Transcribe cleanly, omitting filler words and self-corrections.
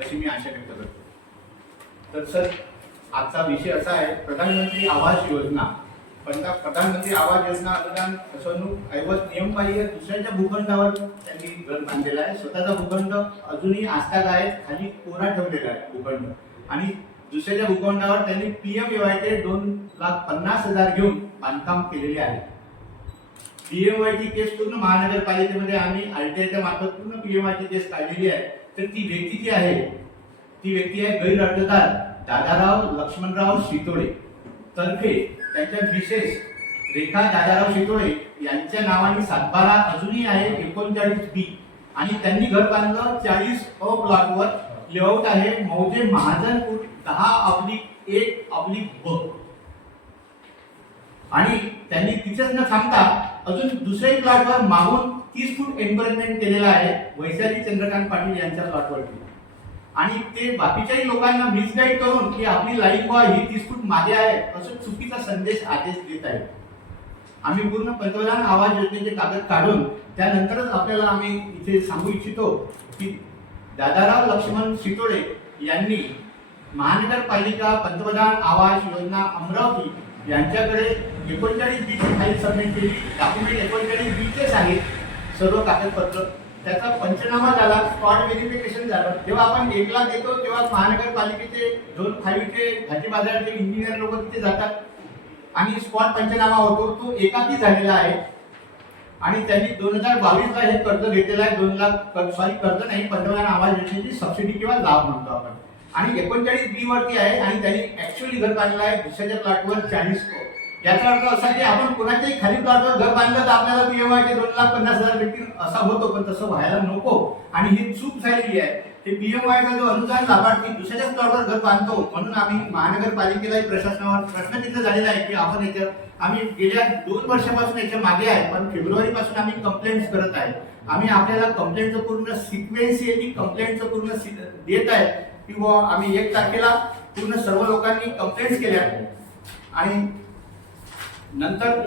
अशी मी आशा व्यक्त करतो. तर सर, आजचा विषय असा आहे, प्रधानमंत्री आवास योजना. प्रधानमंत्री आवास योजना अनुदान फसवणूक ऐवज नियमबाह्य दुसऱ्याच्या भूखंडावर त्यांनी घर बांधलेला आहे. स्वतःचा भूखंड अजूनही आस्थाक आहे, खाली कोरा ठेवलेला आहे भूखंड, आणि दुसऱ्याच्या भूखंडावर त्यांनी PMAY 2,50,000 घेऊन बांधकाम केलेले आहे. PMAY ची केस पूर्ण महानगरपालिकेमध्ये आम्ही RTIच्या मार्फत पूर्ण PMAY ची केस काढलेली आहे. तर ती व्यक्ती जी आहे, ती व्यक्ती आहे गैर अर्जदार दादाराव लक्ष्मणराव शितोळे तर्फे. त्यांच्या विशेष रेखा दादाराव शितोळे यांच्या नावाने सातबारा अजूनही आहे 39B, आणि त्यांनी घर बांधलं 40A प्लॉटवर. लेआउट आहे मौजे महाजनपूर 10/1/ब, आणि त्यांनी तिथेच न थांबता अजून दुसऱ्याही प्लॉटवर मागून 30 फूट एन्क्रोचमेंट केलेला आहे वैशाली चंद्रकांत पाटील यांच्या प्लॉटवरती. आणि ते बाकीच्याही लोकांना मिसगाईड करून की आपली लाईन बॉय ही 30 फूट मागे आहे असं चुकीचा संदेश आदेश देत आहे. आम्ही पूर्ण पंतप्रधान आवास योजनेचे कागद काढून त्यानंतरच आपल्याला आम्ही इथे सांगू इच्छितो की दादाराव लक्ष्मण शितोळे यांनी महानगरपालिका पंतप्रधान आवास योजना अमरावती यांच्याकडे 39B ची फाईल सबमिट केली. डॉक्युमेंट 39B चेच आहेत सर्व कागदपत्र. त्याचा पंचनामा झाला, स्पॉट व्हेरिफिकेशन झालं. जेव्हा आपण 1 लाख देतो तेव्हा महानगरपालिकेचे 2 खालीचे भाजी बाजाराचे इंजिनियर लोक तिथे जातात आणि स्पॉट पंचनामा होतो. तो एकाकी झालेला आहे, आणि त्यांनी 2022ला हे कर्ज घेतलेलं आहे. 2 लाख कर्ज नाही, पंतप्रधान आवास योजनेची सबसिडी किंवा लाभ म्हणतो आपण. आणि 39B वरती आहे, आणि त्यांनी ऍक्च्युअली घर बांधलं आहे दुसऱ्याच्या प्लॉटवर 40. याचा अर्थ असा की आपण कोणाच्याही खाली प्लॉटवर घर बांधलं तर आपल्याला PMAY 2,50,000 भेटतील असा होतो, पण तसं व्हायला नको. आणि ही चूक झालेली आहे. ते PMAY चा जो अनुदान लाभार्थी दुसऱ्याच्या प्लॉटवर घर बांधतो, म्हणून आम्ही महानगरपालिकेलाही प्रशासनावर प्रश्नचिन्ह झालेला आहे की आपण आम्ही गेल्या 2 वर्षापासून याच्या मागे आहे, पण फेब्रुवारीपासून आम्ही कंप्लेंट्स करत आहे. आम्ही आपल्याला कंप्लेंटचं पूर्ण सिक्वेन्शियली कंप्लेंटचं पूर्ण देत आहे किंवा आम्ही 1 तारखेला पूर्ण सर्व लोकांनी कंप्लेंट्स केल्या, आणि नंतर